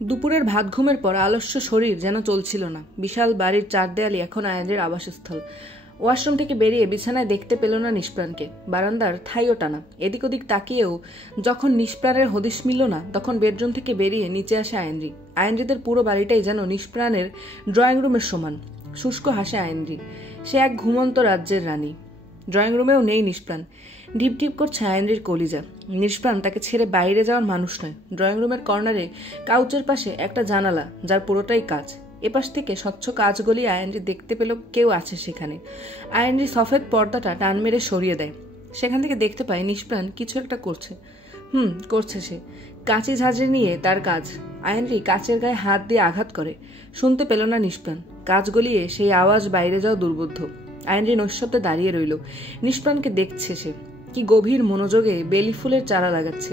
দুপুরের ভাত ঘুমের পর আলস্য শরীর যেন চলছিল না। বিশাল বাড়ির চার দেয়ালই এখন আয়েন্দ্রির আবাসস্থল। ওয়াশরুম থেকে বেরিয়ে বিছানায় দেখতে পেল না নিষ্প্রাণকে। বারান্দার থাইও টানা। এদিক ওদিক তাকিয়েও যখন নিষ্প্রাণের হদিশ মিলল না, তখন বেডরুম থেকে বেরিয়ে নিচে আসে আয়েন্দ্রি। আয়েন্দ্রিদের পুরো বাড়িটাই যেন নিষ্প্রাণের ড্রয়িং রুমের সমান। শুষ্ক হাসে আয়েন্দ্রি। সে এক ঘুমন্ত রাজ্যের রানী। ড্রয়িং রুমেও নেই নিষ্প্রাণ। ঢিপ ঢিপ করছে আয়েন্দ্রির কলিজা। নিষ্প্রাণ তাকে ছেড়ে বাইরে যাওয়ার মানুষ নয়। ড্রয়িং রুমের কর্নারে কাউচের পাশে একটা জানালা, যার পুরোটাই কাচ। এপাশ থেকে স্বচ্ছ কাচ গলিয়ে আয়েন্দ্রি দেখতে পেল কেউ আছে সেখানে। আয়েন্দ্রি সফেদ পর্দাটা টান মেরে সরিয়ে দেয়। সেখান থেকে দেখতে পায় নিষ্প্রাণ কিছু একটা করছে। করছে সে। কাঁচি ঝাঁঝরি নিয়ে তার কাজ। আয়েন্দ্রি কাচের গায়ে হাত দিয়ে আঘাত করে। শুনতে পেল না নিষ্প্রাণ। কাচ গলিয়ে সেই আওয়াজ বাইরে যাওয়া দুর্বোধ্য। আয়েন্দ্রি নৈশব্দে দাঁড়িয়ে রইল। নিষ্প্রাণকে দেখছে সে। কি গভীর মনোযোগে বেলি ফুলের চারা লাগাচ্ছে।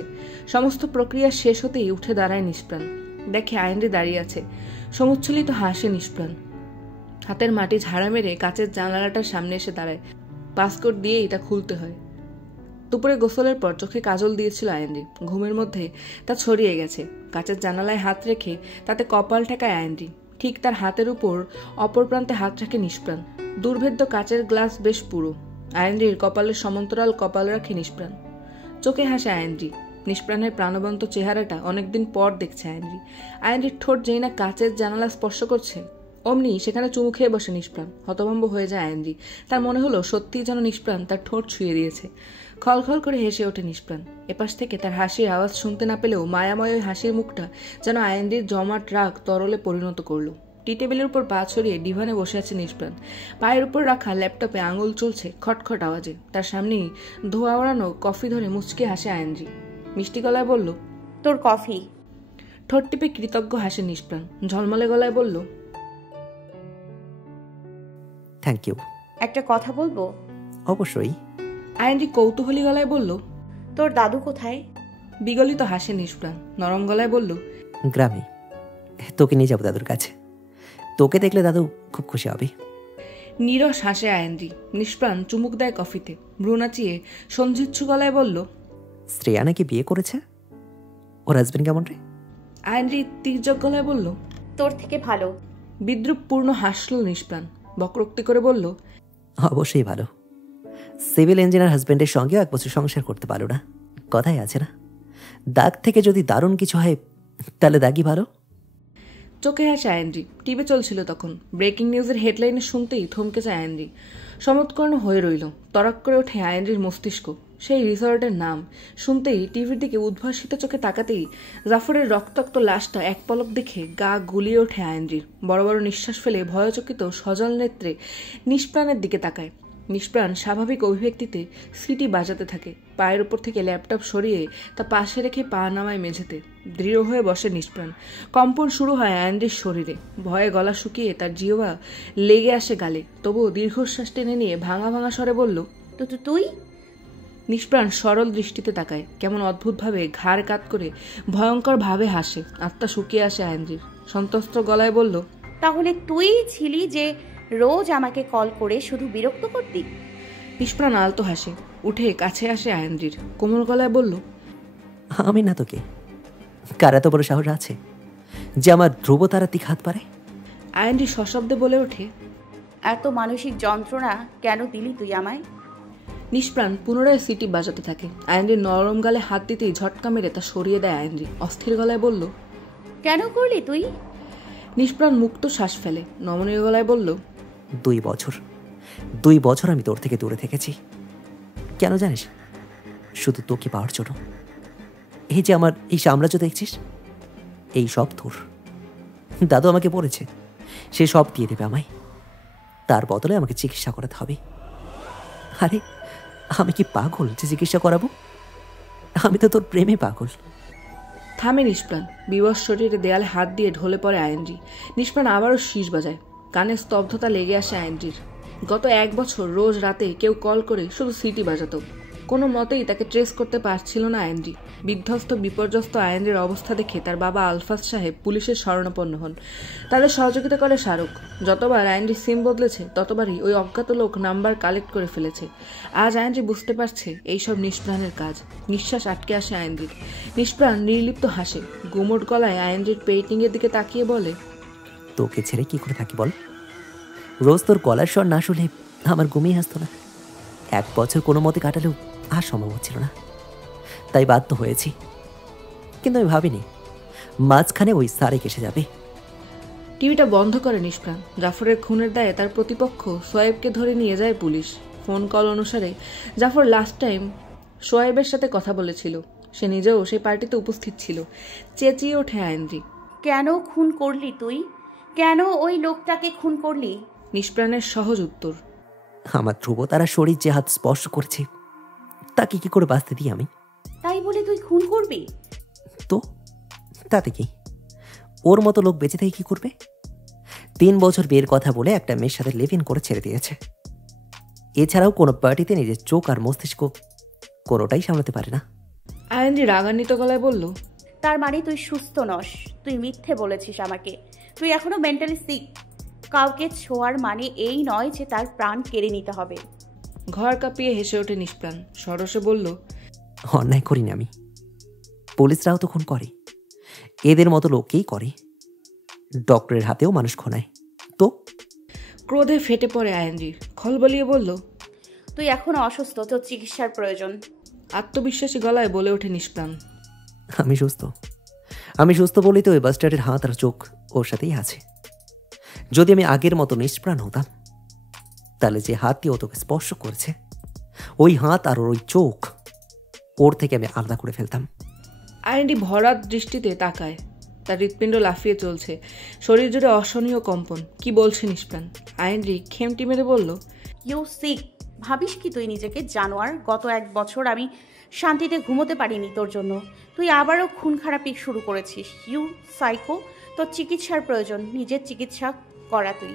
সমস্ত প্রক্রিয়া শেষ হতেই উঠে দাঁড়ায় নিষ্প্রাণ। দেখে আয়েন্দ্রি দাঁড়িয়ে আছে। সমুচ্ছলিত হাসে নিষ্প্রাণ। হাতের মাটি ঝাড়া মেরে কাচের জানালাটার সামনে এসে দাঁড়ায়। পাসকোড দিয়ে এটা খুলতে হয়। দুপুরে গোসলের পর চোখে কাজল দিয়েছিল আয়েন্দ্রি। ঘুমের মধ্যে তা ছড়িয়ে গেছে। কাচের জানালায় হাত রেখে তাতে কপাল ঠেকায় আয়েন্দ্রি। ঠিক তার হাতের উপর অপর প্রান্তে হাত রাখে নিষ্প্রাণ। দুর্ভেদ্য কাচের গ্লাস বেশ পুরো। আয়েন্দ্রির কপালের সমান্তরাল কপাল রাখে নিষ্প্রাণ। চোখে হাসে আয়েন্দ্রি। নিষ্প্রাণের প্রাণবন্ত চেহারাটা অনেকদিন পর দেখছে আয়েন্দ্রি। আয়েন্দ্রির ঠোঁট যেই না কাচের জানালা স্পর্শ করছে, অমনি সেখানে চুমু খেয়ে বসে নিষ্প্রাণ। হতভম্ব হয়ে যায় আয়েন্দ্রি। তার মনে হলো সত্যিই যেন নিষ্প্রাণ তার ঠোঁট ছুঁয়ে দিয়েছে। খলখল করে হেসে ওঠে নিষ্প্রাণ। এপাশ থেকে তার হাসির আওয়াজ শুনতে না পেলেও মায়াময় ওই হাসির মুখটা যেন আয়েন্দ্রির জমাট রাগ তরলে পরিণত করল। টি টেবিলের উপর পা ছড়িয়ে ডিভানে বসে আছে নিষ্প্রাণ। পায়ের উপর রাখা ল্যাপটপে আঙুল চলছে খটখট আওয়াজে। তার সামনেই ধোয়া ওড়ানো কফি ধরে মুচকে হাসে আয়েন্দ্রি। মিষ্টি গলায় বলল, তোর কফি। ঠোঁট টিপে কৃতজ্ঞ হাসে নিষ্প্রাণ। ঝলমলে গলায় বলল, থ্যাংক ইউ। একটা কথা বলবো? অবশ্যই। আয়েন্দ্রি কৌতূহলী গলায় বলল, তোর দাদু কোথায়? বিগলিত হাসে নিষ্প্রাণ। নরম গলায় বলল, গ্রামে। তোকে নিয়ে যাবো দাদুর কাছে। তোকে দেখলে দাদু খুব খুশি হবে। নীরস হাসে আয়েন্দ্রি। নিষ্প্রাণ চুমুক দেয় কফিতে। ভ্রু নাচিয়ে সঞ্জিচ্ছু গলায় বলল, শ্রেয়া নাকি বিয়ে করেছে? ওর হাজবেন্ড কেমন রে? আয়েন্দ্রি তীর্যক গলায় বলল, তোর থেকে ভালো। বিদ্রুপপূর্ণ হাসল নিষ্প্রাণ। বক্রোক্তি করে বলল, অবশ্যই ভালো। সিভিল ইঞ্জিনিয়ার হাজবেন্ডের সঙ্গে 1 বছর সংসার করতে পারো না। কথাই আছে না, দাগ থেকে যদি দারুণ কিছু হয় তাহলে দাগই ভালো। চোখে হাসে আয়েন্দ্রি। টিভি চলছিল তখন। ব্রেকিং নিউজের হেডলাইনে শুনতেই থমকে যায় আয়েন্দ্রি। সমৎকর্ণ হয়ে রইল। তরাক করে ওঠে আয়েন্দ্রির মস্তিষ্ক। সেই রিসর্টের নাম শুনতেই, টিভির দিকে উদ্ভাসিত চোখে তাকাতেই জাফরের রক্তাক্ত লাশটা এক পলক দেখে গা গুলিয়ে ওঠে আয়েন্দ্রির। বড় বড় নিঃশ্বাস ফেলে ভয়চকিত সজল নেত্রে নিষ্প্রাণের দিকে তাকায়। নিষ্প্রাণ স্বাভাবিক অভিব্যক্তিতে সিটি বাজাতে থাকে। পায়ের উপর থেকে ল্যাপটপ সরিয়ে তা পাশে রেখে পা নামায় মেঝেতে। দৃঢ় হয়ে বসে নিষ্প্রাণ। কম্পন শুরু হয় আয়েন্দ্রির শরীরে। ভয়ে গলা শুকিয়ে তার জিহ্বা লেগে আসে গালে। তবুও দীর্ঘশ্বাস টেনে নিয়ে ভাঙা ভাঙা স্বরে বলল, তুই? নিষ্প্রাণ সরল দৃষ্টিতে তাকায়। কেমন অদ্ভুতভাবে ঘাড় কাত করে ভয়ঙ্কর ভাবে হাসে। আত্মা শুকিয়ে আসে আয়েন্দ্রির। সন্তস্ত গলায় বলল, তাহলে তুই ছিলি যে রোজ আমাকে কল করে শুধু বিরক্ত করতি? নিষ্প্রাণ আলতো হাসে। উঠে কাছে আসে আয়েন্দ্রির। কোমল গলায় বলল, আমি না তোকে? কার এত বড় সাহস আছে যে আমার ধ্রুবতারাতিক হাত পারে? আয়েন্দ্রি সশব্দে বলে ওঠে, এত মানসিক যন্ত্রণা কেন দিলি তুই আমায়? নিষ্প্রাণ পুনরায় সিটি বাজাতে থাকে। আয়েন্দ্রির নরম গালে হাত দিতেই ঝটকা মেরে তা সরিয়ে দেয় আয়েন্দ্রি। অস্থির গলায় বলল, কেন করলি তুই? নিষ্প্রাণ মুক্ত শ্বাস ফেলে। নমনীয় গলায় বলল, 2 বছর আমি তোর থেকে দূরে থেকেছি। কেন জানিস? শুধু তোকে পাওয়ার জন্য। এই যে আমার এই সাম্রাজ্য দেখছিস, এই সব তোর। দাদু আমাকে বলেছে সে সব দিয়ে দেবে আমায়। তার বদলে আমাকে চিকিৎসা করাতে হবে। আরে আমি কি পাগল যে চিকিৎসা করাবো? আমি তো তোর প্রেমে পাগল। থামে নিষ্প্রাণ। বিবশ শরীরে দেয়ালে হাত দিয়ে ঢলে পড়ে আয়েন্দ্রি। নিষ্প্রাণ আবারও শীষ বাজায়। কানে স্তব্ধতা লেগে আসে আয়েন্দ্রির। গত 1 বছর রোজ রাতে কেউ কল করে শুধু সিটি বাজাতো। কোনো মতেই তাকে ট্রেস করতে পারছিল না আইনজি। বিধ্বস্ত বিপর্যস্ত আইনজির অবস্থা দেখে তার বাবা আলফাজ সাহেব পুলিশের শরণাপন্ন হন। তাদের সহযোগিতা করে শাহরুখ। যতবার আইনজির সিম বদলেছে ততবারই ওই অজ্ঞাত লোক নাম্বার কালেক্ট করে ফেলেছে। আজ আইনজি বুঝতে পারছে এইসব নিষ্প্রাণের কাজ। নিঃশ্বাস আটকে আসে আইনজির। নিষ্প্রাণ নির্লিপ্ত হাসে। গুমোট গলায় আইনজির পেইন্টিংয়ের দিকে তাকিয়ে বলে, তোকে ছেড়ে কি করে থাকি বল? রোজ তোর গলার স্বর না শুনে আমার ঘুমিয়ে আসতো না। 1 বছর কোনো মতে কাটালেও আর সম্ভব হচ্ছিল না, তাই বাধ্য হয়েছি। কিন্তু আমি ভাবিনি মাঝখানে ওই সারেক এসে যাবে। টিভিটা বন্ধ করে নিষ্প্রাণ। জাফরের খুনের দায়ে তার প্রতিপক্ষ সোয়েবকে ধরে নিয়ে যায় পুলিশ। ফোন কল অনুসারে জাফর লাস্ট টাইম সোয়েবের সাথে কথা বলেছিল। সে নিজেও সেই পার্টিতে উপস্থিত ছিল। চেঁচিয়ে ওঠে আইনজি, কেন খুন করলি তুই? কেন ওই লোকটাকে খুন করলি? নিষ্প্রাণের সহজ উত্তর, আমার ধ্রুব তারা শরীর যে হাত স্পর্শ করেছে তাকে কি করে বাঁচতে দিই আমি? তাই বলে তুই খুন করবি? তো তাতে কি? ওর মতো লোক বেঁচে থেকে কি করবে? 3 বছর বিয়ের কথা বলে একটা মেয়ের সাথে লিভ ইন করে ছেড়ে দিয়েছে। এছাড়াও কোনো পার্টিতে নিজের চোখ আর মস্তিষ্ক কোনোটাই সামলাতে পারে না। আইনজি রাগান্বিত গলায় বলল, তার মানে তুই সুস্থ নস। তুই মিথ্যে বলেছিস আমাকে। তুই এখনো মেন্টালি সিক। কাউকে ছোঁয়ার মানে এই নয় যে তার প্রাণ কেড়ে নিতে হবে। ঘর কাঁপিয়ে হেসে ওঠে নিষ্প্রাণ। সরসে বলল, অন্যায় করিনি আমি। পুলিশরাও তো খুন করে, এদের মতো লোককেই করে। ডক্টরের হাতেও মানুষ খোনায়। তো ক্রোধে ফেটে পড়ে আইনজি। খলবলিয়ে বলল, তুই এখনো অসুস্থ, তোর চিকিৎসার প্রয়োজন। আত্মবিশ্বাসী গলায় বলে ওঠে নিষ্প্রাণ, আমি সুস্থ বলেই তো ওই বাস্টার্ডের হাত আর চোখ ওর সাথেই আছে। যদি আমি আগের মতো নিষ্প্রাণ হতাম, তাহলে যে হাত দিয়ে ও তোকে স্পর্শ করেছে, ওই হাত আর ওই চোখ ওর থেকে আমি আলাদা করে ফেলতাম। আইনজি ভরাট দৃষ্টিতে তাকায়। তার হৃৎপিণ্ড লাফিয়ে চলছে। শরীর জুড়ে অসহনীয় কম্পন। কি বলছে নিষ্প্রাণ? আইনজি খেমটি মেরে বলল, ইউ সিক। ভাবিস কি তুই নিজেকে জানোয়ার? গত 1 বছর আমি শান্তিতে ঘুমোতে পারিনি তোর জন্য। তুই আবারও খুন খারাপি শুরু করেছিস। You psycho. তোর চিকিৎসার প্রয়োজন। নিজের চিকিৎসা করা তুই।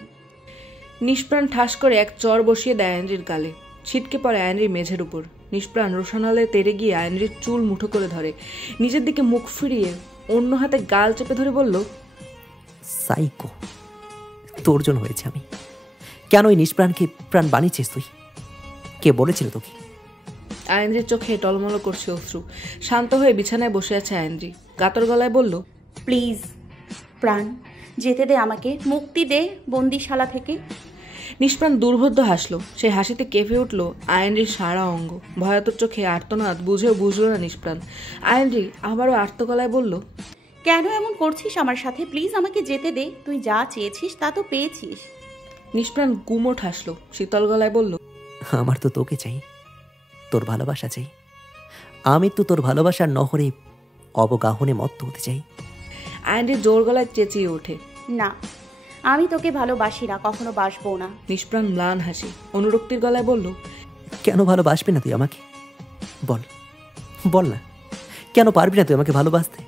নিষ্প্রাণ ঠাস করে এক চর বসিয়ে দেয় আইনজির গালে। ছিটকে পড়ে আইনজির মেঝের উপর। নিষ্প্রাণ রোশনালে তেড়ে গিয়ে আইনজির চুল মুঠো করে ধরে। নিজের দিকে মুখ ফিরিয়ে অন্য হাতে গাল চেপে ধরে বলল, সাইকো, তোর জন্য হয়েছে আমি। কেন ওই নিষ্প্রাণকে প্রাণ বানিয়েছিস তুই? কে বলেছিল তোকে? আইনজির চোখে টলমল করছে অশ্রু। শান্ত হয়ে বিছানায় বসে আছে আইনজি। কাতর গলায় বলল, প্লিজ প্রাণ, যেতে দে আমাকে। মুক্তি দে বন্দিশালা থেকে। নিষ্প্রাণ দুর্বোধ্য হাসল। সেই হাসিতে কেঁপে উঠল আইনজির সারা অঙ্গ। ভয়াতুর চোখে আর্তনাদ বুঝেও বুঝল না নিষ্প্রাণ। আইনজি আবারও আর্ত গলায় বলল, কেন এমন করছিস আমার সাথে? প্লিজ আমাকে যেতে দে। তুই যা চেয়েছিস তা তো পেয়েছিস। নিষ্প্রাণ গুমোট হাসল। শীতল গলায় বলল, আমার তো তোকে চাই, তোর ভালোবাসা চাই। আমি তো তোর ভালোবাসার নহরে অবগাহনে মত্ত হতে চাই। আইনজি জোর গলায় চেঁচিয়ে ওঠে, না, আমি তোকে ভালোবাসি না, কখনো বাসবো না। নিষ্প্রাণ ম্লান হাসি। অনুরক্তির গলায় বলল, কেন ভালোবাসবি না তুই আমাকে? বল বল না, কেন পারবি না তুই আমাকে ভালোবাসতে?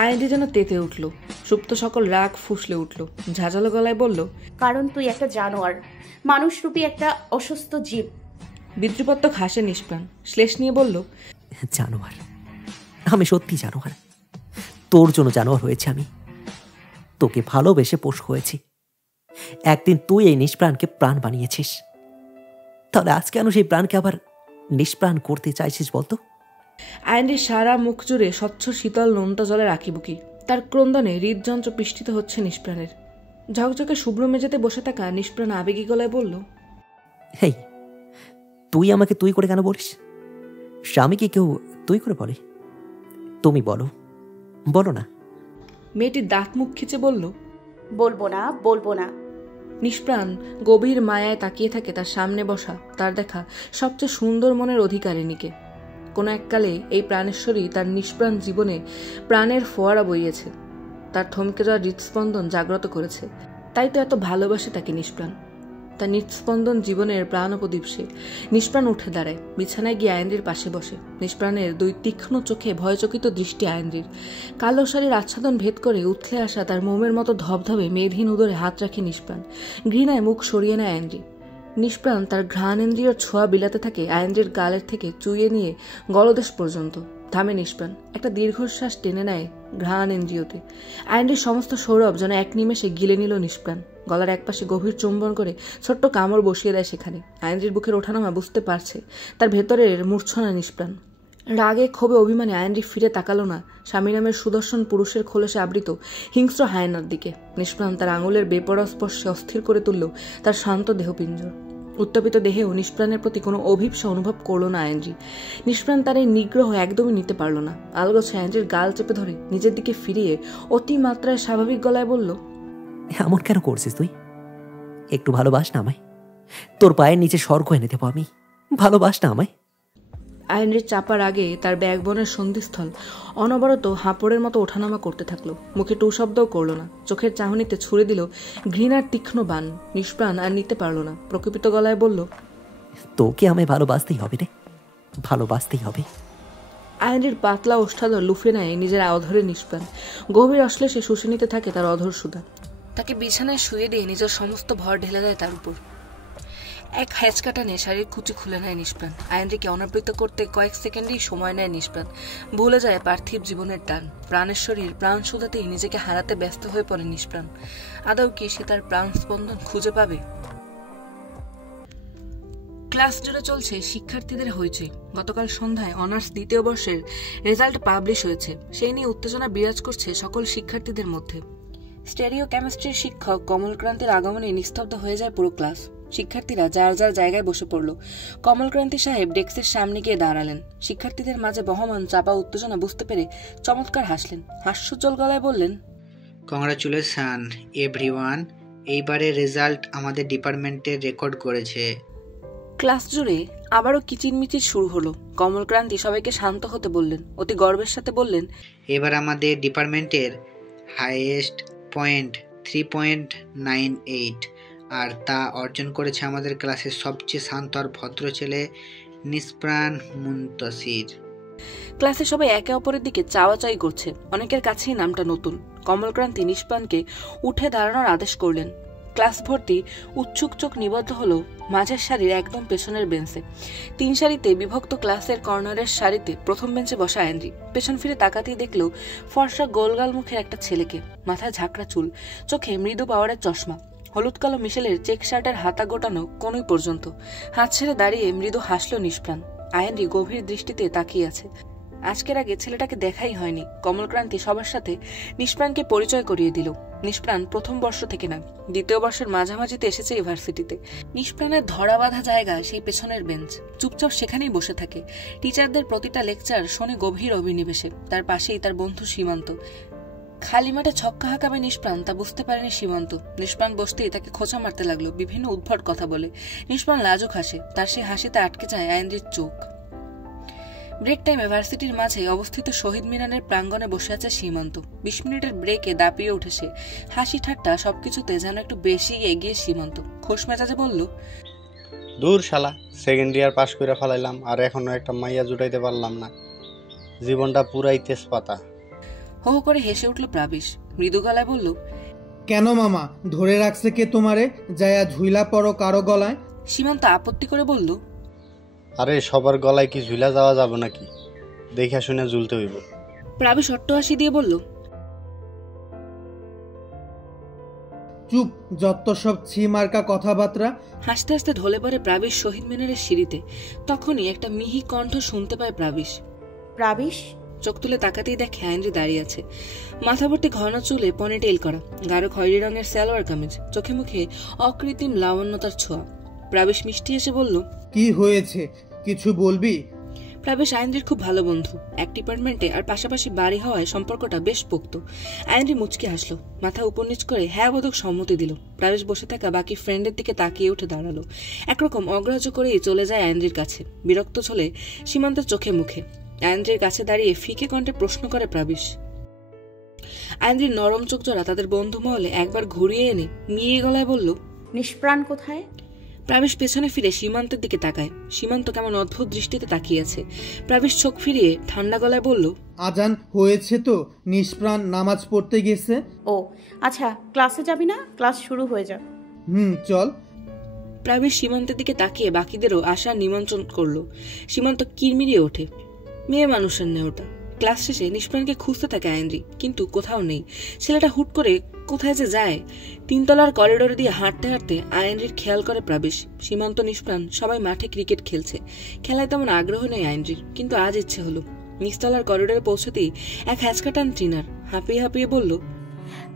আইনজি যেন তেতে উঠল। সুপ্ত সকল রাগ ফুসলে উঠল। ঝাঁঝালো গলায় বলল, কারণ তুই একটা জানোয়ার, মানুষরূপী একটা অসুস্থ জীব। বিদ্রুপাত্মক হাসে নিষ্প্রাণ। শ্লেষ নিয়ে বলল, জানোয়ার? আমি সত্যি জানোয়ার। তোর জন্য জানোয়ার হয়েছে আমি। তোকে ভালোবেসে পোষ হয়েছি। একদিন তুই এই নিষ্প্রাণকে প্রাণ বানিয়েছিস, তাহলে আজ কেন সেই প্রাণকে আবার নিষ্প্রাণ করতে চাইছিস বলতো? আইনজির সারা মুখ জুড়ে স্বচ্ছ শীতল নোনতা জলের আঁকিবুকি। তার ক্রন্দনে হৃদযন্ত্র পিষ্টিত হচ্ছে নিষ্প্রাণের। ঝকঝকে শুভ্র মেঝেতে বসে থাকা নিষ্প্রাণ আবেগী গলায় বলল, হেই, তুই আমাকে তুই করে কেন বলিস? স্বামীকে কেউ তুই করে বলে? তুমি বলো, বলো না। মেয়েটি দাঁত মুখ খিচে বলল, বলবো না। নিষ্প্রাণ গভীর মায়ায় তাকিয়ে থাকে তার সামনে বসা তার দেখা সবচেয়ে সুন্দর মনের অধিকারিণীকে। কোনো এককালে এই প্রাণেশ্বরী তার নিষ্প্রাণ জীবনে প্রাণের ফোয়ারা বইয়েছে। তার থমকে যাওয়া হৃৎস্পন্দন জাগ্রত করেছে। তাই তো এত ভালোবাসে তাকে নিষ্প্রাণ। তার হৃৎস্পন্দন জীবনের প্রাণপ্রদীপ সে। নিষ্প্রাণ উঠে দাঁড়ায়। বিছানায় গিয়ে আইনজির পাশে বসে। নিষ্প্রাণের 2 তীক্ষ্ণ চোখে ভয়চকিত দৃষ্টি আইনজির। কালো শাড়ির আচ্ছাদন ভেদ করে উথলে আসা তার মোমের মতো ধবধবে মেদহীন উদরে হাত রাখে নিষ্প্রাণ। ঘৃণায় মুখ সরিয়ে নেয় আইনজি। নিষ্প্রাণ তার ঘ্রাণেন্দ্রিয়র ছোঁয়া বিলাতে থাকে আয়েন্দ্রের গালের থেকে চুইয়ে নিয়ে গলদেশ পর্যন্ত। থামে নিষ্প্রাণ, একটা দীর্ঘশ্বাস টেনে নেয় ঘ্রাণেন্দ্রিয়তে। আয়েন্দ্রের সমস্ত সৌরভ যেন এক নিমেষে গিলে নিল নিষ্প্রাণ। গলার একপাশে গভীর চুম্বন করে ছোট্ট কামড় বসিয়ে দেয় সেখানে। আয়েন্দ্রের বুকের ওঠানামা বুঝতে পারছে, তার ভেতরের মূর্ছনা নিষ্প্রাণ। রাগে ক্ষোভে অভিমানে আয়েন্দ্রি ফিরে তাকালো না স্বামী নামের সুদর্শন পুরুষের খোলসে আবৃত হিংস্র হায়নার দিকে। নিষ্প্রাণ তার আঙুলের বেপরোয়া স্পর্শে অস্থির করে তুলল তার শান্ত দেহপিঞ্জর। উত্তাপিত দেহেও নিষ্প্রাণের প্রতি কোনো অভিপ্সা অনুভব করল না আয়েন্দ্রি। নিষ্প্রাণ তার এই নিগ্রহ একদমই নিতে পারল না। আলগোছে আয়েন্দ্রির গাল চেপে ধরে নিজের দিকে ফিরিয়ে অতিমাত্রায় স্বাভাবিক গলায় বলল, এমন কেন করছিস তুই? একটু ভালোবাস না আমায়, তোর পায়ের নিচে স্বর্গ এনে দেবো আমি। ভালোবাস না আমায়। আয়েন্দ্রির চাপার আগে তার ব্যাগবনের সন্ধিস্থল অনবরত হাঁপড়ের মতো ওঠানামা করতে থাকলো। মুখে টু শব্দও করল না, চোখের চাহনিতে ছুড়ে দিল ঘৃণার তীক্ষ্ণ বাণ। নিষ্প্রাণ আর নিতে পারল না, প্রকৃত গলায় বলল, তোকে আমায় ভালোবাসতেই হবে রে, ভালোবাসতেই হবে। আয়েন্দ্রির পাতলা ওষ্ঠাধর লুফে নেয় নিজের অধরে নিষ্প্রাণ। গভীর অশ্লেষে শুষে নিতে থাকে তার অধর সুধা। তাকে বিছানায় শুয়ে দিয়ে নিজের সমস্ত ভর ঢেলে দেয় তার উপর। এক হ্যাচকা টানে শারীর কুচি খুলে নেয় নিষ্প্রাণ। আয়েন্দ্রিকে অনাবৃত করতে কয়েক সেকেন্ডেই সময় নেয় নিষ্প্রাণ। ভুলে যায় পার্থিব জীবনের টান। প্রাণের শরীর প্রাণ শোধাতেই নিজেকে হারাতে ব্যস্ত হয়ে পড়ে নিষ্প্রাণ। আদৌ কি সে তার প্রাণ স্পন্দন খুঁজে পাবে? ক্লাস জুড়ে চলছে শিক্ষার্থীদের হইচই। গতকাল সন্ধ্যায় অনার্স দ্বিতীয় বর্ষের রেজাল্ট পাবলিশ হয়েছে। সেই নিয়ে উত্তেজনা বিরাজ করছে সকল শিক্ষার্থীদের মধ্যে। স্টেরিও কেমিস্ট্রির শিক্ষক কমলক্রান্তির আগমনে নিস্তব্ধ হয়ে যায় পুরো ক্লাস। শিক্ষার্থীরা যার যার জায়গায় বসে পড়ল। কমলক্রান্তি সাহেব ডেস্কের সামনে গিয়ে দাঁড়ালেন। শিক্ষার্থীদের মাঝে বহমান চাপা উত্তেজনা বুঝতে পেরে চমৎকার হাসলেন। হাস্যোজ্জ্বল গলায় বললেন, কংগ্রাচুলেশন এভরিওয়ান, এইবারের রেজাল্ট আমাদের ডিপার্টমেন্টের রেকর্ড করেছে। ক্লাস জুড়ে আবারও কিচিরমিচির শুরু হলো। কমলক্রান্তি সবাইকে শান্ত হতে বললেন। অতি গর্বের সাথে বললেন, এবার আমাদের ডিপার্টমেন্টের হাইয়েস্ট পয়েন্ট 3.98, আর তা অর্জন করেছে আমাদের ক্লাসের সবচেয়ে শান্ত আর ভদ্র ছেলে নিষ্প্রাণ মুনতাসির। ক্লাসে সবাই একে অপরের দিকে চাওয়াচাই করছে। অনেকের কাছেই নামটা নতুন। কমলক্রান্তি নিষ্প্রাণকে উঠে দাঁড়ানোর আদেশ করলেন। ক্লাস ভর্তি উৎসুক চোখ নিবদ্ধ হলো মাঝের সারির একদম পেছনের বেঞ্চে। 3 সারিতে বিভক্ত ক্লাসের কর্নারের সারিতে প্রথম বেঞ্চে বসা আয়েন্দ্রি। পেছন ফিরে তাকাতেই দেখল ফর্সা গোলগাল মুখের একটা ছেলেকে। মাথায় ঝাঁকড়া চুল, চোখে মৃদু পাওয়ারের চশমা, হলুদ কালো মিশেলের চেক শার্টের হাতা গোটানো কোনই পর্যন্ত। হাত ছেড়ে দাঁড়িয়ে মৃদু হাসল নিষ্প্রাণ। আয়েন্দ্রি গভীর দৃষ্টিতে তাকিয়ে আছে। আজকের আগে ছেলেটাকে দেখাই হয়নি। কমলক্রান্তি সবার সাথে নিষ্প্রাণকে পরিচয় করিয়ে দিল। নিষ্প্রাণ প্রথম বর্ষ থেকে না, দ্বিতীয় বর্ষের মাঝামাঝিতে এসেছে ইউনিভার্সিটিতে। নিষ্প্রাণের ধরা বাঁধা জায়গা সেই পেছনের বেঞ্চ। চুপচাপ সেখানেই বসে থাকে। টিচারদের প্রতিটা লেকচার শোনে গভীর অভিনিবেশে। তার পাশেই তার বন্ধু সীমান্ত। খালি মাঠে ছক্কা হাঁকাবে নিষ্প্রাণ তা বুঝতে পারেনি সীমান্ত। নিষ্প্রাণ বসতেই তাকে খোঁচা মারতে লাগলো, বিভিন্ন উদ্ভট কথা বলে। নিষ্প্রাণ লাজুক হাসে। তার সেই হাসিতে আটকে যায় আয়েন্দ্রির চোখ। ব্রেক টাইমে ভার্সিটির মাঝে অবস্থিত শহীদ মিনারের প্রাঙ্গণে বসে আছে সীমান্ত। 20 মিনিটের ব্রেকে দাপিয়ে উঠে সে। হাসি ঠাট্টা সবকিছুতে যেন একটু বেশি এগিয়ে সীমান্ত। খোশ মেজাজে বলল, দূর শালা, সেকেন্ড ইয়ার পাশ করে ফেলাইলাম আর এখনো একটা মাইয়া জুটাইতে পারলাম না। জীবনটা পুরাই তেজপাতা। হো হো করে হেসে উঠল প্রাবিশ। মৃদু গলায় বলল, কেন মামা, ধরে রাখছে কে তোমারে? যায়া ঝুইলা পড়ো কারো গলায়। সীমান্ত আপত্তি করে বলল, আরে সবার গলায় কি ঝুলা যাওয়া যাবে নাকি? দেখা শুনে ঝুলতে হইব। প্রাবিশ অট্ট হাসি দিয়ে বলল, চুপ, যত সব ছি মার্কা কথাবার্তা। হাসতে হাসতে ঢলে পড়ে প্রাবিশ শহীদ মিনারের সিঁড়িতে। তখনই একটা মিহি কণ্ঠ শুনতে পায় প্রাবিশ। প্রাবিশ? চোখ তুলে তাকাতেই দেখে আয়েন্দ্রি দাঁড়িয়ে আছে। মাথা ভর্তি ঘন চুলে পনিটেইল করা, গাঢ় খয়েরি রঙের সালোয়ার কামিজ, চোখে মুখে অকৃত্রিম লাবণ্যতার ছোঁয়া। প্রাবিশ মিষ্টি এসে বলল, কি হয়েছে, কিছু বলবি? প্রাবিশ আয়েন্দ্রির খুব ভালো বন্ধু। এক ডিপার্টমেন্টে আর পাশাপাশি বাড়ি হওয়ায় সম্পর্কটা বেশ পোক্ত। আয়েন্দ্রি মুচকি হাসলো, মাথা উপর নিচ করে হ্যাঁ বোধক সম্মতি দিল। প্রাবিশ বসে থাকা বাকি ফ্রেন্ডের দিকে তাকিয়ে উঠে দাঁড়ালো। একরকম অগ্রাহ্য করেই চলে যায় আয়েন্দ্রির কাছে। বিরক্ত চলে সীমান্তের চোখে মুখে। আয়েন্দ্রির কাছে দাঁড়িয়ে ফিকে কণ্ঠে প্রশ্ন করে প্রাবিশ। আয়েন্দ্রির নরম চোখ জোড়া তাদের বন্ধু মহলে একবার ঘুরিয়ে এনে মিয়ে গলায় বলল, নিষ্প্রাণ কোথায়? প্রাবিশ পেছনে ফিরে সীমান্তের দিকে তাকায়। সীমান্ত কেমন অদ্ভুত দৃষ্টিতে তাকিয়ে আছে। প্রাবিশ চোখ ফিরিয়ে ঠান্ডা গলায় বলল, আজান হয়েছে তো, নিষ্প্রাণ নামাজ পড়তে গেছে। ও আচ্ছা, ক্লাসে যাবি না? ক্লাস শুরু হয়ে যাক। চল। প্রাবেশ সীমান্তের দিকে তাকিয়ে বাকিদেরও আসার নিমন্ত্রণ করলো। সীমান্ত কিরমিরিয়ে ওঠে। মেয়ে মানুষের নেই ওটা। ক্লাস শেষে নিষ্প্রাণকে খুঁজতে থাকে আয়েন্দ্রি, কিন্তু কোথাও নেই। ছেলেটা হুট করে কোথায় যে যায়। 3 তলার করিডোরে দিয়ে হাঁটতে হাঁটতে আয়েন্দ্রির খেয়াল করে প্রাবেশ। সীমান্ত, নিষ্প্রাণ সবাই মাঠে ক্রিকেট খেলছে। খেলায় তেমন আগ্রহ নেই আয়েন্দ্রির, কিন্তু আজ ইচ্ছে হলো। নিচতলার করিডোরে পৌঁছতেই এক হ্যাচকা টান ট্রিনার। হাঁপিয়ে হাঁপিয়ে বলল,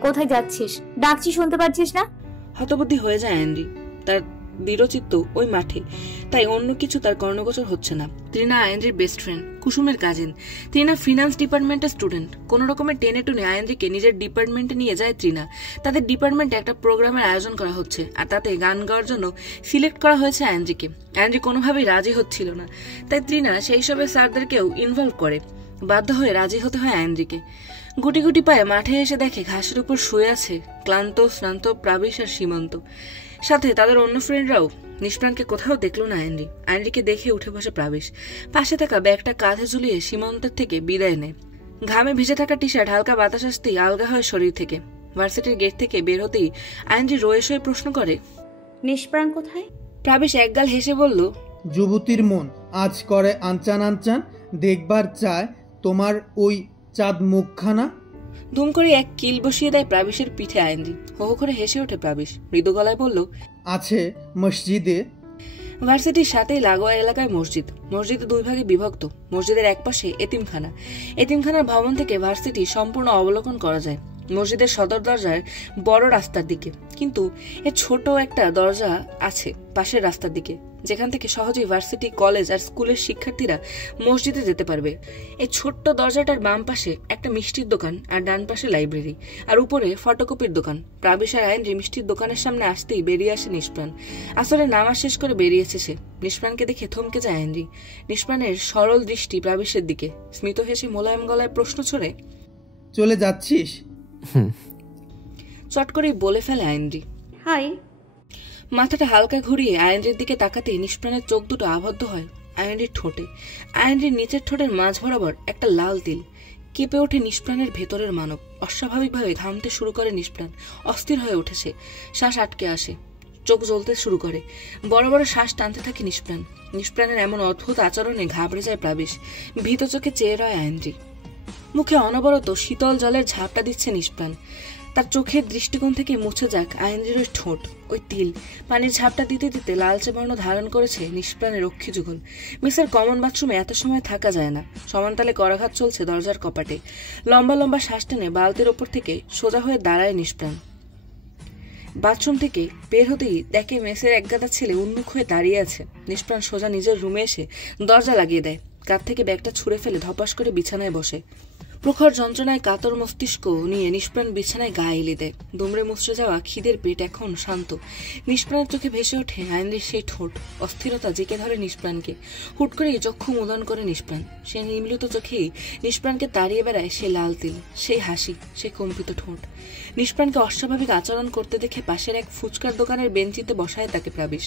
কোথায় যাচ্ছিস? ডাকছি শুনতে পাচ্ছিস না? হতবুদ্ধি হয়ে যায় আয়েন্দ্রি। তার দৃঢ়চিত্ত ওই মাঠে, তাই অন্য কিছু তার কর্ণগোচর হচ্ছে না। তৃণা আয়েন্দ্রির বেস্ট ফ্রেন্ড, কুসুমের কাজিন। তৃণা ফিনান্স ডিপার্টমেন্টের স্টুডেন্ট। কোনো রকমের টেনে টুনে আয়েন্দ্রিকে নিজের ডিপার্টমেন্টে নিয়ে যায় তৃণা। তাদের ডিপার্টমেন্টে একটা প্রোগ্রামের আয়োজন করা হচ্ছে, আর তাতে গান গাওয়ার জন্য সিলেক্ট করা হয়েছে আয়েন্দ্রিকে। আয়েন্দ্রি কোনোভাবেই রাজি হচ্ছিল না, তাই তৃণা সেই সবের স্যারদেরকেও ইনভলভ করে। বাধ্য হয়ে রাজি হতে হয় আয়েন্দ্রিকে। গুটি গুটি পায়ে মাঠে এসে দেখে ঘাসের উপর শুয়ে আছে ক্লান্ত শ্রান্ত প্রাবেশ আর সীমান্ত। সাথে তাদের অন্য ফ্রেন্ডরাও। নিষ্প্রাণকে কোথাও দেখলো না আয়েন্দ্রি। আয়েন্দ্রিকে দেখে উঠে বসে প্রাবেশ। পাশে থাকা ব্যাগটা কাঁধে ঝুলিয়ে সীমান্তের থেকে বিদায় নেয়। ঘামে ভিজে থাকা টি শার্ট হালকা বাতাস আসতেই আলগা হয় শরীর থেকে। ভার্সিটির গেট থেকে বের হতেই আয়েন্দ্রি রয়ে শয়ে প্রশ্ন করে, নিষ্প্রাণ কোথায়? প্রাবেশ একগাল হেসে বলল, যুবতীর মন আজ করে আনচান আনচান, দেখবার চায় তোমার ওই চাঁদ মুখখানা। দুম করে এক কিল বসিয়ে দেয় প্রাবেশের পিঠে আয়েন্দ্রি। হো হো করে হেসে ওঠে প্রাবেশ। মৃদু গলায় বলল, আছে মসজিদে। ভার্সিটির সাথেই লাগোয়া এলাকায় মসজিদ। মসজিদে 2 ভাগে বিভক্ত। মসজিদের একপাশে এতিমখানা। এতিমখানার ভবন থেকে ভার্সিটি সম্পূর্ণ অবলোকন করা যায় মসজিদের সদর দরজার বড় রাস্তার দিকে। কিন্তু এর ছোট একটা দরজা আছে পাশের রাস্তার দিকে, যেখান থেকে সহজেই ভার্সিটি, কলেজ আর স্কুলের শিক্ষার্থীরা মসজিদে যেতে পারবে। এই ছোট্ট দরজাটার বাম পাশে একটা মিষ্টির দোকান, আর ডান পাশে লাইব্রেরি, আর উপরে ফটোকপির দোকান। প্রাবেশ আর আয়েন্দ্রি মিষ্টির দোকানের সামনে আসতেই বেরিয়ে আসে নিষ্প্রাণ। আসলে নামাজ শেষ করে বেরিয়েছে সে। নিষ্প্রাণকে দেখে থমকে যায় আয়েন্দ্রি। নিষ্প্রাণের সরল দৃষ্টি প্রাবেশের দিকে। স্মিত হেসে মোলায়েম গলায় প্রশ্ন ছড়ে, চলে যাচ্ছিস? চট করেই বলে ফেলে আয়েন্দ্রি, হাই। মাথাটা হালকা ঘুরিয়ে আয়েন্দ্রির দিকে তাকাতেই নিষ্প্রাণের চোখ দুটো আবদ্ধ হয় আয়েন্দ্রির ঠোঁটে। আয়েন্দ্রির নিচের ঠোঁটের মাঝ বরাবর একটা লাল তিল। কেঁপে ওঠে নিষ্প্রাণের ভেতরের মানব। অস্বাভাবিকভাবে ঘামতে শুরু করে নিষ্প্রাণ। অস্থির হয়ে উঠেছে। শ্বাস আটকে আসে, চোখ জ্বলতে শুরু করে। বড় বড় শ্বাস টানতে থাকে নিষ্প্রাণ। নিষ্প্রাণের এমন অদ্ভুত আচরণে ঘাবড়ে যায় প্রাবেশ। ভীত চোখে চেয়ে রয় আয়েন্দ্রি। মুখে অনবরত শীতল জলের ঝাপটা দিচ্ছে নিষ্প্রাণ। তার চোখের দৃষ্টিকোণ থেকে মুছে যাক আয়েন্দ্রির ওই ঠোঁট, ওই তিল। পানির ঝাপটা দিতে দিতে লালচে বর্ণ ধারণ করেছে নিষ্প্রাণের রক্ষী যুগল। মিসের কমন বাথরুমে এত সময় থাকা যায় না। সমানতালে করাঘাত চলছে দরজার কপাটে। লম্বা লম্বা শ্বাস টেনে বালতির ওপর থেকে সোজা হয়ে দাঁড়ায় নিষ্প্রাণ। বাথরুম থেকে বের হতেই দেখে মেসের একগাদা ছেলে উন্মুখ হয়ে দাঁড়িয়ে আছে। নিষ্প্রাণ সোজা নিজের রুমে এসে দরজা লাগিয়ে দেয়। কাঁধ থেকে ব্যাগটা ছুঁড়ে ফেলে ধপাস করে বিছানায় বসে। প্রখর যন্ত্রণায় কাতর মস্তিষ্ক নিয়ে নিষ্প্রাণ বিছানায় গা এলে দেয়। দুমড়ে মুচড়ে যাওয়া খিদের পেট এখন শান্ত। নিষ্প্রাণের চোখে ভেসে ওঠে আয়েন্দ্রির সেই ঠোঁট। অস্থিরতা জেঁকে ধরে নিষ্প্রাণকে। হুট করেই চক্ষু মুদন করে নিষ্প্রাণ। সে নিমলিত চোখেই নিষ্প্রাণকে তাড়িয়ে বেড়ায় সে লাল তিল, সেই হাসি, সে কম্পিত ঠোঁট। নিষ্প্রাণকে অস্বাভাবিক আচরণ করতে দেখে পাশের এক ফুচকার দোকানের বেঞ্চিতে বসায় তাকে প্রাবেশ।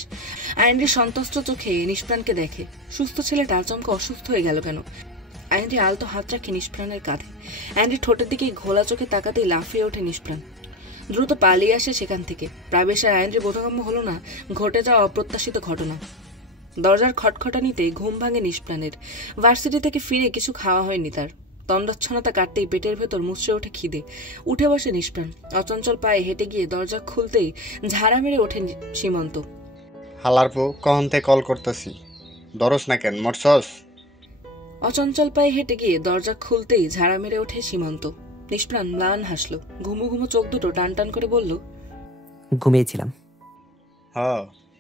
আয়েন্দ্রি সন্তুষ্ট চোখে নিষ্প্রাণকে দেখে। সুস্থ ছেলেটা আচমকা অসুস্থ হয়ে গেল কেন? আয়েন্দ্রি আলতো হাত রাখে নিষ্প্রাণের কাঁধে। আয়েন্দ্রি ঠোঁটের দিকে ঘোলা চোখে তাকাতেই লাফিয়ে ওঠে নিষ্প্রাণ। দ্রুত পালিয়ে আসে সেখান থেকে। প্রাবেশ আর আয়েন্দ্রি বোধগম্য হলো না ঘটে যাওয়া অপ্রত্যাশিত ঘটনা। দরজার খটখটানিতে ঘুম ভাঙে নিষ্প্রাণের। ভার্সিটি থেকে ফিরে কিছু খাওয়া হয়নি তার। তন্দ্রাচ্ছন্নতা কাটতেই পেটের ভেতর মুচড়ে ওঠে খিদে। উঠে বসে নিষ্প্রাণ। অচঞ্চল পায়ে হেঁটে গিয়ে দরজা খুলতেই ঝাড়া মেরে ওঠে সীমান্ত। হালার পো কখন থেকে কল করতেছি, দরস না কেন মরছস? অচঞ্চল পায়ে হেঁটে গিয়ে দরজা খুলতেই ঝাড়া মেরে ওঠে সীমান্ত। নিষ্প্রাণ ম্লান হাসলো। ঘুমু ঘুমু চোখ দুটো টান টান করে বলল, ঘুমিয়েছিলাম।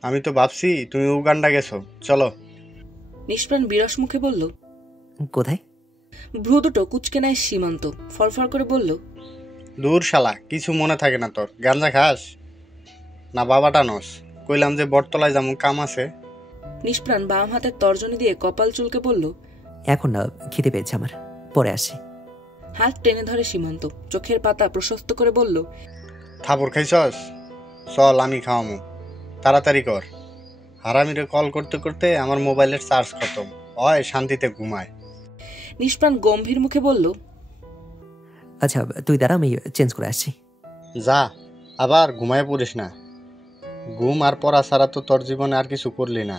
আমি তো ভাবছি তুমি উগান্ডা গেছো, চলো। নিষ্প্রাণ বিরস মুখে বলল, কোথায়? ভ্রু দুটো কুচকে নেয় সীমান্ত। ফরফর করে বলল, দূর শালা, কিছু মনে থাকে না তোর? গাঞ্জা খাস না বাবাটা নস? কইলাম যে বটতলায় যাবো, কাম আছে। নিষ্প্রাণ বাম হাতের তর্জনী দিয়ে কপাল চুলকে বলল, এখন না, খিদে পেয়েছে আমার, পরে আসি। হাত টেনে ধরে সীমান্ত। চোখের পাতা প্রশস্ত করে বলল, থাপড় খাইছস? চল আমি খাওয়ামু, তাড়াতাড়ি কর। হারামিরে কল করতে করতে আমার মোবাইলের চার্জ খতম হয়, শান্তিতে ঘুমায়। নিষ্প্রাণ গম্ভীর মুখে বলল, আচ্ছা তুই দাঁড়া, আমি চেঞ্জ করে আসছি। যা, আবার ঘুমায় পড়িস না। ঘুম আর পড়া ছাড়া তো তোর জীবনে আর কিছু করলি না।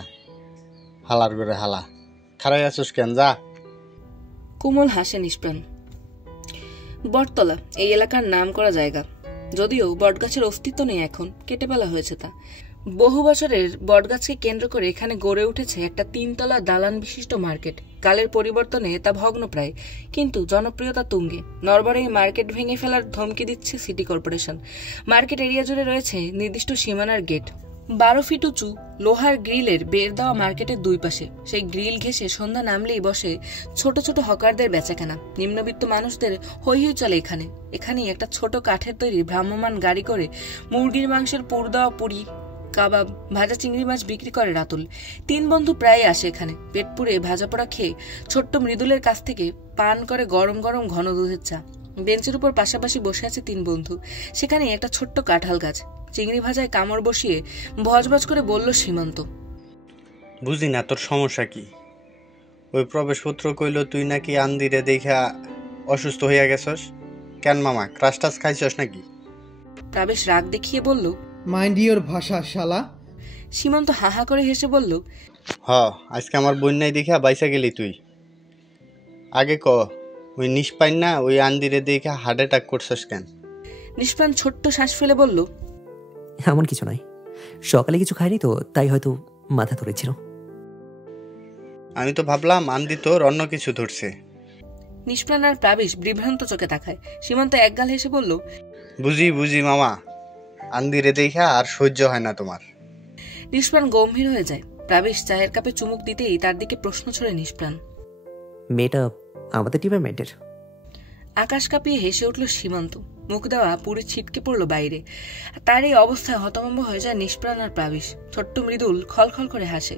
হালার করে হালা, খারাই আছিস কেন, যা। কোমল হাসে নিষ্প্রাণ। বটতলা এই এলাকার নাম করা জায়গা, যদিও বটগাছের অস্তিত্ব নেই, এখন কেটে ফেলা হয়েছে তা। বহু বছরের বটগাছকে কেন্দ্র করে এখানে গড়ে উঠেছে একটা 3 তলা দালান বিশিষ্ট মার্কেট। কালের পরিবর্তনে তা ভগ্নপ্রায়, কিন্তু জনপ্রিয়তা তুঙ্গে। নরবরে এই মার্কেট ভেঙে ফেলার ধমকি দিচ্ছে সিটি কর্পোরেশন। মার্কেট এরিয়া জুড়ে রয়েছে নির্দিষ্ট সীমানার গেট, 12 ফিট উঁচু লোহার গ্রিলের বের দেওয়া মার্কেটের দুই পাশে। সেই গ্রিল ঘেঁষে সন্ধ্যা নামলেই বসে ছোট ছোট হকারদের বেচাকেনা। নিম্নবিত্ত মানুষদের হৈ হৈ চলে এখানে। এখানেই একটা ছোট কাঠের তৈরি ভ্রাম্যমান গাড়ি করে মুরগির মাংসের পুর দেওয়া পুরি, কাবাব, ভাজা চিংড়ি মাছ বিক্রি করে রাতুল। 3 বন্ধু প্রায় আসে এখানে, পেট পুড়ে ভাজা পোড়া খেয়ে ছোট্ট মৃদুলের কাছ থেকে পান করে গরম গরম ঘন দুধের চা। বেঞ্চের উপর পাশাপাশি বসে আছে 3 বন্ধু। সেখানে একটা ছোট্ট কাঁঠাল গাছ। চিংড়ি ভাজায় কামড় বসিয়ে ভজভজ করে বলল সীমান্ত, বুঝি না তোর সমস্যা কি? ওই প্রবেশপত্র কইল তুই নাকি আন্দিরে দেখা অসুস্থ হইয়া গেছস। কেন মামা, ক্রাশ টাস খাইছস নাকি? প্রবেশ রাগ দেখিয়ে বলল, মাইন্ড ইওর ভাষা শালা। সীমান্ত হাহা করে হেসে বলল, আজকে আমার বন্যায় দেখা বাইসা গেলি তুই। আগে ক, ওই নিষ্পাইন না ওই আন্দিরে দেখা হার্ট অ্যাটাক করছস কেন? নিষ্প্রাণ ছোট্ট শ্বাস ফেলে বলল, এমন কিছু নয়, সকালে কিছু খাইনি তো, তাই হয়তো মাথা ধরেছিল। আমি তো ভাবলাম আন্দি তোর অন্য কিছু ধরছে। নিষ্প্রাণ আর প্রবেশ বিভ্রান্ত চোখে তাকায়। সীমান্ত একগাল হেসে বলল, বুঝি মামা, আন্দিরে দেখা আর সহ্য হয় না তোমার। নিষ্প্রাণ গম্ভীর হয়ে যায়। প্রবেশ চায়ের কাপে চুমুক দিতেই তার দিকে প্রশ্ন ছড়ে নিষ্প্রাণ, মেয়েটা আমাদের ডিপার্টমেন্টের? আকাশ কাঁপিয়ে হেসে উঠল সীমান্ত। মুখ দেওয়া পুরো ছিটকে পড়ল বাইরে। তার এই অবস্থায় হতভম্ব হয়ে যায় নিষ্প্রাণ আর প্রবেশ। ছোট্ট মৃদুল খলখল করে হাসে।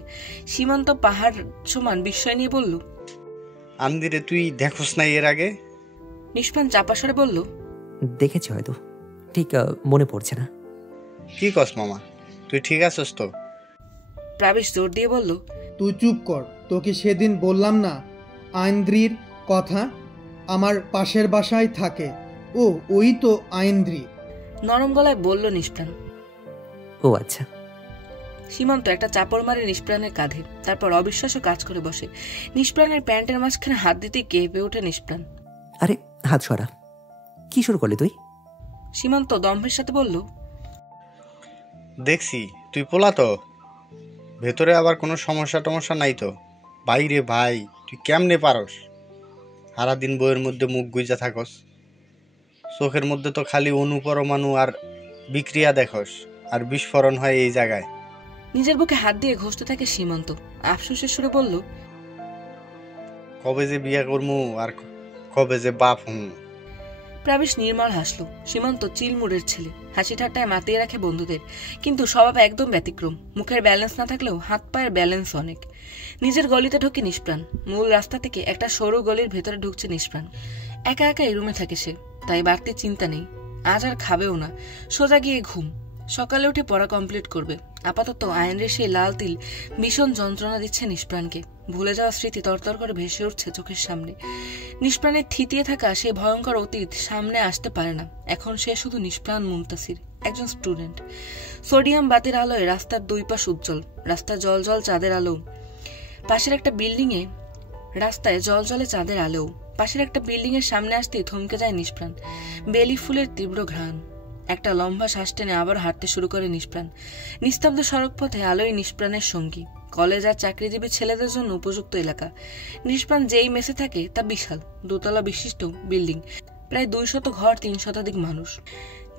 সীমান্ত পাহাড় সমান বিস্ময় নিয়ে বলল, আন্দিরে তুই দেখোস না এর আগে? নিষ্প্রাণ চাপা স্বরে বলল, দেখেছি হয়তো, ঠিক মনে পড়ছে না। কি কস মামা, তুই ঠিক আছস তো? প্রবেশ জোর দিয়ে বলল, তুই চুপ কর। তোকে সেদিন বললাম না আইন্দ্রির কথা? আমার পাশের বাসায় থাকে ও, ওই তো আইন্দ্রি। নরম গলায় বলল নিষ্প্রাণ। ও আচ্ছা। সীমান্ত একটা চাপড় মারে নিষ্প্রাণের কাঁধে, তারপর অবিশ্বাস্য কাজ করে বসে। নিষ্প্রাণের প্যান্টের মাঝখানে হাত দিতেই কেঁপে ওঠে নিষ্প্রাণ। আরে হাত সরা, কি শুরু করলি তুই? সীমান্ত দম্ভের সাথে বলল, দেখছি তুই পোলা তো, ভেতরে আবার কোনো সমস্যা নাই তো? বাইরে ভাই, তুই কেমনে পারস? সারাদিন বইয়ের মধ্যে মুখ গুইজা থাকস, চোখের মধ্যে তো খালি অনুপরমাণু আর বিক্রিয়া দেখস, আর বিস্ফোরণ হয় এই জায়গায়। নিজের বুকে হাত দিয়ে ঘষতে থাকে সীমান্ত। আফসোসের সুরে বলল, কবে যে বিয়া করমু আর কবে যে বাপ হুম। প্রবেশ নির্মল হাসলো। সীমান্ত চিলমুড়ের ছেলে, হাসি ঠাট্টায় মাতিয়ে রাখে বন্ধুদের, কিন্তু স্বভাব একদম ব্যতিক্রম। মুখের ব্যালেন্স না থাকলেও হাত পায়ের ব্যালেন্স অনেক। নিজের গলিতে ঢোকে নিষ্প্রাণ। মূল রাস্তা থেকে একটা সরু গলির ভেতরে ঢুকছে নিষ্প্রাণ। একা একা এই রুমে থাকে সে, তাই বাড়তি চিন্তা নেই। আজ আর খাবেও না, সোজা গিয়ে ঘুম। সকালে উঠে পড়া কমপ্লিট করবে। আপাতত আয়নের সেই লাল তিল ভীষণ যন্ত্রণা দিচ্ছে নিষ্প্রাণকে। ভুলে যাওয়া স্মৃতি তরতর করে ভেসে উঠছে চোখের সামনে। নিষ্প্রাণের থিতিয়ে থাকা সেই ভয়ঙ্কর অতীত সামনে আসতে পারে না। এখন সে শুধু নিষ্প্রাণ মুনতাসির, একজন স্টুডেন্ট। সোডিয়াম বাতির আলোয় রাস্তার দুই পাশ উজ্জ্বল, রাস্তার জল জল চাঁদের আলো। পাশের একটা বিল্ডিংয়ে রাস্তায় জল জলে চাঁদের আলো। পাশের একটা বিল্ডিং এর সামনে আসতেই থমকে যায় নিষ্প্রাণ। বেলি ফুলের তীব্র ঘ্রাণ। একটা লম্বা শ্বাস টেনে আবার হাঁটতে শুরু করে নিষ্প্রাণ। নিস্তব্ধ সড়ক পথে আলোয় নিষ্প্রাণের সঙ্গী। কলেজ আর চাকরিজীবী ছেলেদের জন্য উপযুক্ত এলাকা। নিষ্প্রাণ যেই মেসে থাকে তা বিশাল 2 তলা বিশিষ্ট বিল্ডিং, প্রায় 200 ঘর, 3 শতাধিক মানুষ।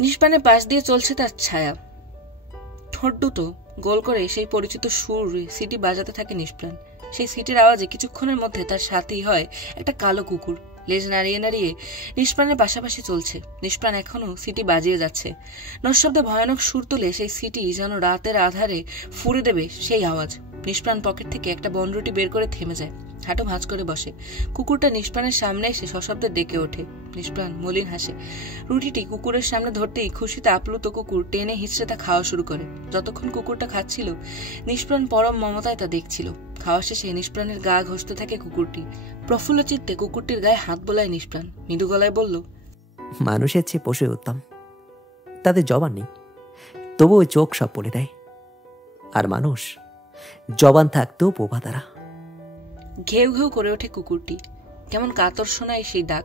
নিষ্প্রাণের পাশ দিয়ে চলছে তার ছায়া। ঠোঁট দুটো গোল করে সেই পরিচিত সুর সিটি বাজাতে থাকে নিষ্প্রাণ। সেই সিটির আওয়াজে কিছুক্ষণের মধ্যে তার সাথেই হয় একটা কালো কুকুর। লেজ নাড়িয়ে নাড়িয়ে নিষ্প্রাণের পাশাপাশি চলছে। নিষ্প্রাণ এখনো সিটি বাজিয়ে যাচ্ছে। নৈশব্দে ভয়ানক সুর তুলে সেই সিটি যেন রাতের আধারে ফুঁড়ে দেবে সেই আওয়াজ। নিষ্প্রাণ পকেট থেকে একটা বনরুটি বের করে থেমে যায়, হাঁটু ভাঁজ করে বসে। কুকুরটা নিষ্প্রাণের সামনে এসে সশব্দে ডেকে ওঠে। নিষ্প্রাণ মলিন হাসে। রুটিটি কুকুরের সামনে ধরতেই খুশিতে আপ্লুত কুকুর টেনে হিঁচড়ে তা খাওয়া শুরু করে। যতক্ষণ কুকুরটা খাচ্ছিল নিষ্প্রাণ পরম মমতায় তা দেখছিল। খাওয়া শেষে নিষ্প্রাণের গা ঘষতে থাকে কুকুরটি। প্রফুল্ল চিত্তে কুকুরটির গায়ে হাত বোলায় নিষ্প্রাণ। মৃদু গলায় বলল, মানুষের চেয়ে পশু উত্তম, তাদের জবান নেই, তবু ওই চোখ সব বলে দেয়। আর মানুষ জবান থাকতেও বোবা তারা। ঘেউ ঘেউ করে ওঠে কুকুরটি। কেমন কাতর শোনায় সেই ডাক।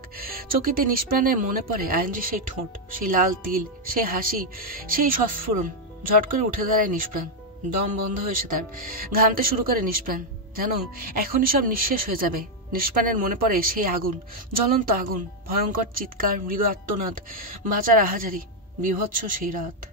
চকিতে নিষ্প্রাণে মনে পড়ে আইনজির সেই ঠোঁট, সেই লাল তিল, সেই হাসি, সেই সস্ফুরণ। ঝট করে উঠে দাঁড়ায় নিষ্প্রাণ। দম বন্ধ হয়েছে তার। ঘামতে শুরু করে নিষ্প্রাণ। যেন এখনই সব নিঃশেষ হয়ে যাবে। নিষ্প্রাণের মনে পড়ে সেই আগুন, জ্বলন্ত আগুন, ভয়ঙ্কর চিৎকার, মৃদু আর্তনাদ, বাঁচার আহাজারি, বিভৎস সেই রাত।